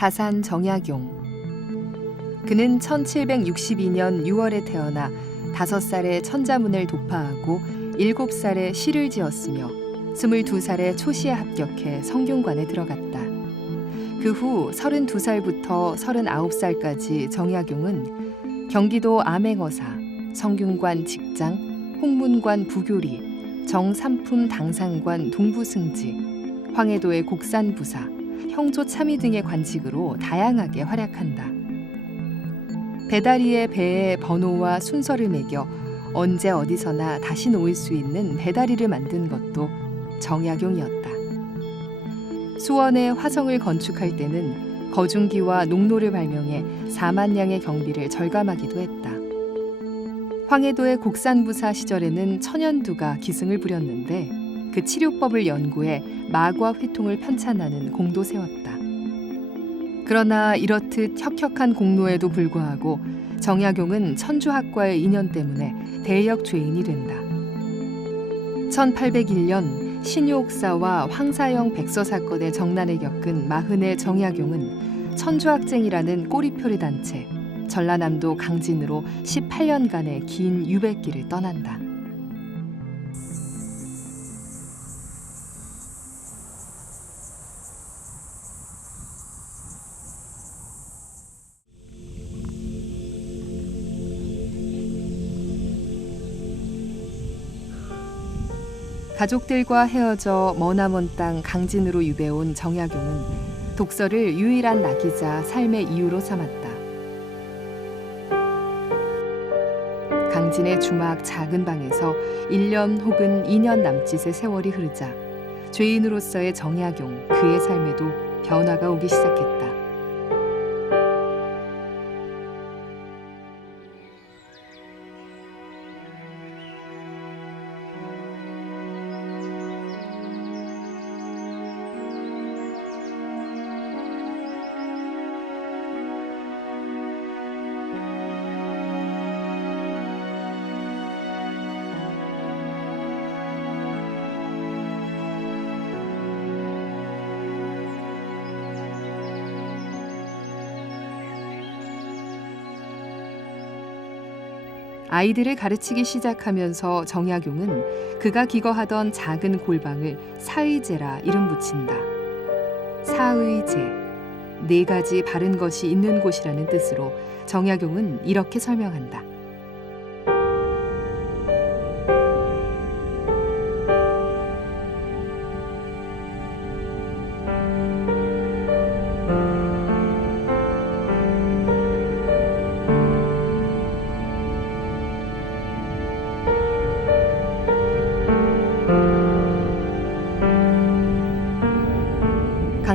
다산 정약용. 그는 1762년 6월에 태어나 5살에 천자문을 독파하고 7살에 시를 지었으며 22살에 초시에 합격해 성균관에 들어갔다. 그 후 32살부터 39살까지 정약용은 경기도 암행어사, 성균관 직장, 홍문관 부교리, 정삼품 당상관 동부승지, 황해도의 곡산부사, 형조 참의 등의 관직으로 다양하게 활약한다. 배다리에 배에 번호와 순서를 매겨 언제 어디서나 다시 놓을 수 있는 배다리를 만든 것도 정약용이었다. 수원에 화성을 건축할 때는 거중기와 농로를 발명해 4만량의 경비를 절감하기도 했다. 황해도의 곡산부사 시절에는 천연두가 기승을 부렸는데 그 치료법을 연구해 마과 회통을 편찬하는 공도 세웠다. 그러나 이렇듯 혁혁한 공로에도 불구하고 정약용은 천주학과의 인연 때문에 대역 죄인이 된다. 1801년 신유옥사와 황사영 백서 사건의 정난을 겪은 마흔의 정약용은 천주학쟁이라는 꼬리표를 단 채 전라남도 강진으로 18년간의 긴 유배길을 떠난다. 가족들과 헤어져 머나먼 땅 강진으로 유배온 정약용은 독서를 유일한 낙이자 삶의 이유로 삼았다. 강진의 주막 작은 방에서 1년 혹은 2년 남짓의 세월이 흐르자 죄인으로서의 정약용, 그의 삶에도 변화가 오기 시작했다. 아이들을 가르치기 시작하면서 정약용은 그가 기거하던 작은 골방을 사의제라 이름 붙인다. 사의제, 4가지 바른 것이 있는 곳이라는 뜻으로 정약용은 이렇게 설명한다.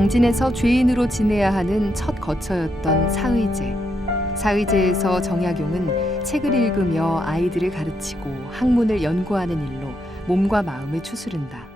강진에서 죄인으로 지내야 하는 첫 거처였던 사의제. 사의제에서 정약용은 책을 읽으며 아이들을 가르치고 학문을 연구하는 일로 몸과 마음을 추스른다.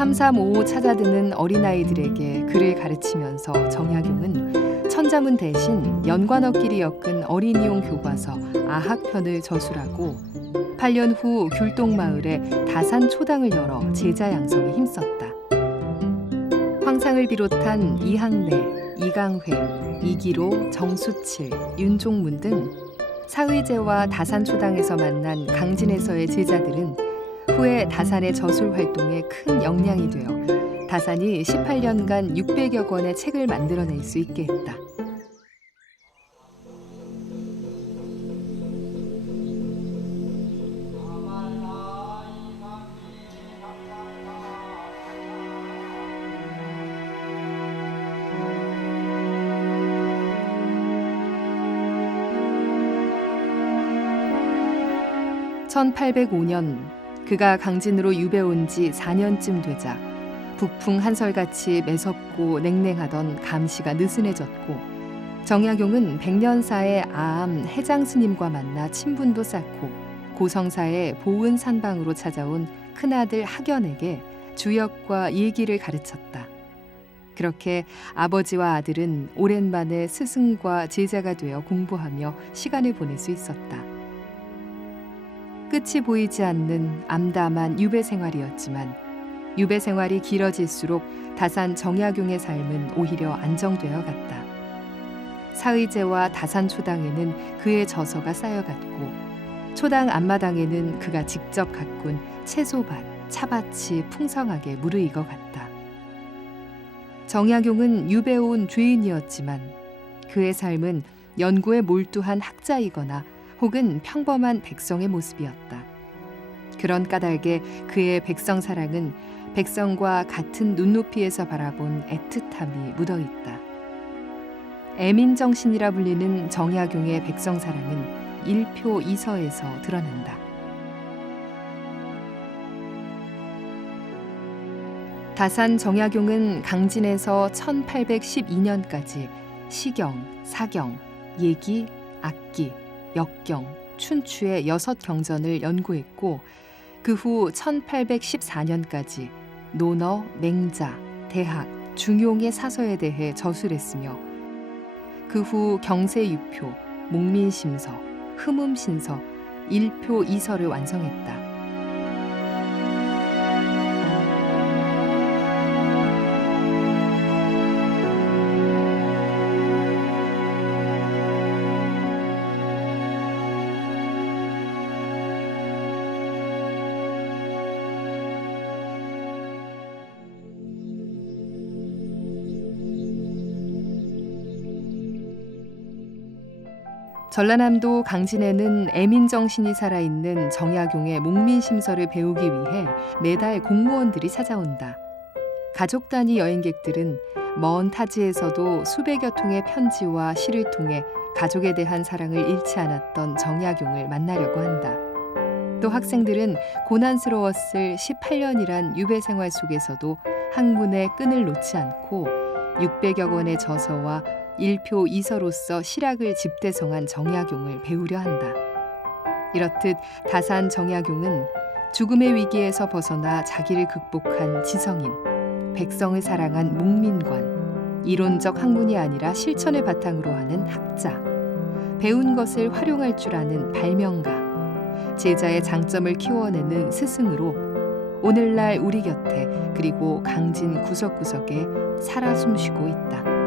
삼삼오오 찾아드는 어린아이들에게 글을 가르치면서 정약용은 천자문 대신 연관어끼리 엮은 어린이용 교과서 아학편을 저술하고 8년 후 귤동마을에 다산초당을 열어 제자 양성에 힘썼다. 황상을 비롯한 이항래, 이강회, 이기로, 정수칠, 윤종문 등 사의제와 다산초당에서 만난 강진에서의 제자들은 후에 다산의 저술 활동에 큰 역량이 되어 다산이 18년간 600여 권의 책을 만들어낼 수 있게 했다. 1805년 그가 강진으로 유배 온 지 4년쯤 되자 북풍 한설같이 매섭고 냉랭하던 감시가 느슨해졌고 정약용은 백년사의 아암 해장 스님과 만나 친분도 쌓고 고성사의 보은 산방으로 찾아온 큰아들 학연에게 주역과 예기를 가르쳤다. 그렇게 아버지와 아들은 오랜만에 스승과 제자가 되어 공부하며 시간을 보낼 수 있었다. 끝이 보이지 않는 암담한 유배 생활이었지만 유배 생활이 길어질수록 다산 정약용의 삶은 오히려 안정되어 갔다. 사의제와 다산 초당에는 그의 저서가 쌓여갔고 초당 앞마당에는 그가 직접 가꾼 채소밭, 차밭이 풍성하게 무르익어 갔다. 정약용은 유배 온 죄인이었지만 그의 삶은 연구에 몰두한 학자이거나 혹은 평범한 백성의 모습이었다. 그런 까닭에 그의 백성 사랑은 백성과 같은 눈높이에서 바라본 애틋함이 묻어있다. 애민정신이라 불리는 정약용의 백성 사랑은 일표이서에서 드러난다. 다산 정약용은 강진에서 1812년까지 시경, 사경, 예기, 악기, 역경, 춘추의 6경전을 연구했고 그 후 1814년까지 논어, 맹자, 대학, 중용의 사서에 대해 저술했으며 그 후 경세유표, 목민심서, 흠음신서, 일표이서를 완성했다. 전라남도 강진에는 애민정신이 살아있는 정약용의 목민심서를 배우기 위해 매달 공무원들이 찾아온다. 가족 단위 여행객들은 먼 타지에서도 수백여 통의 편지와 시를 통해 가족에 대한 사랑을 잃지 않았던 정약용을 만나려고 한다. 또 학생들은 고난스러웠을 18년이란 유배 생활 속에서도 학문의 끈을 놓지 않고 600여 권의 저서와 일표이서로서 실학을 집대성한 정약용을 배우려 한다. 이렇듯 다산 정약용은 죽음의 위기에서 벗어나 자기를 극복한 지성인, 백성을 사랑한 목민관, 이론적 학문이 아니라 실천을 바탕으로 하는 학자, 배운 것을 활용할 줄 아는 발명가, 제자의 장점을 키워내는 스승으로 오늘날 우리 곁에 그리고 강진 구석구석에 살아 숨쉬고 있다.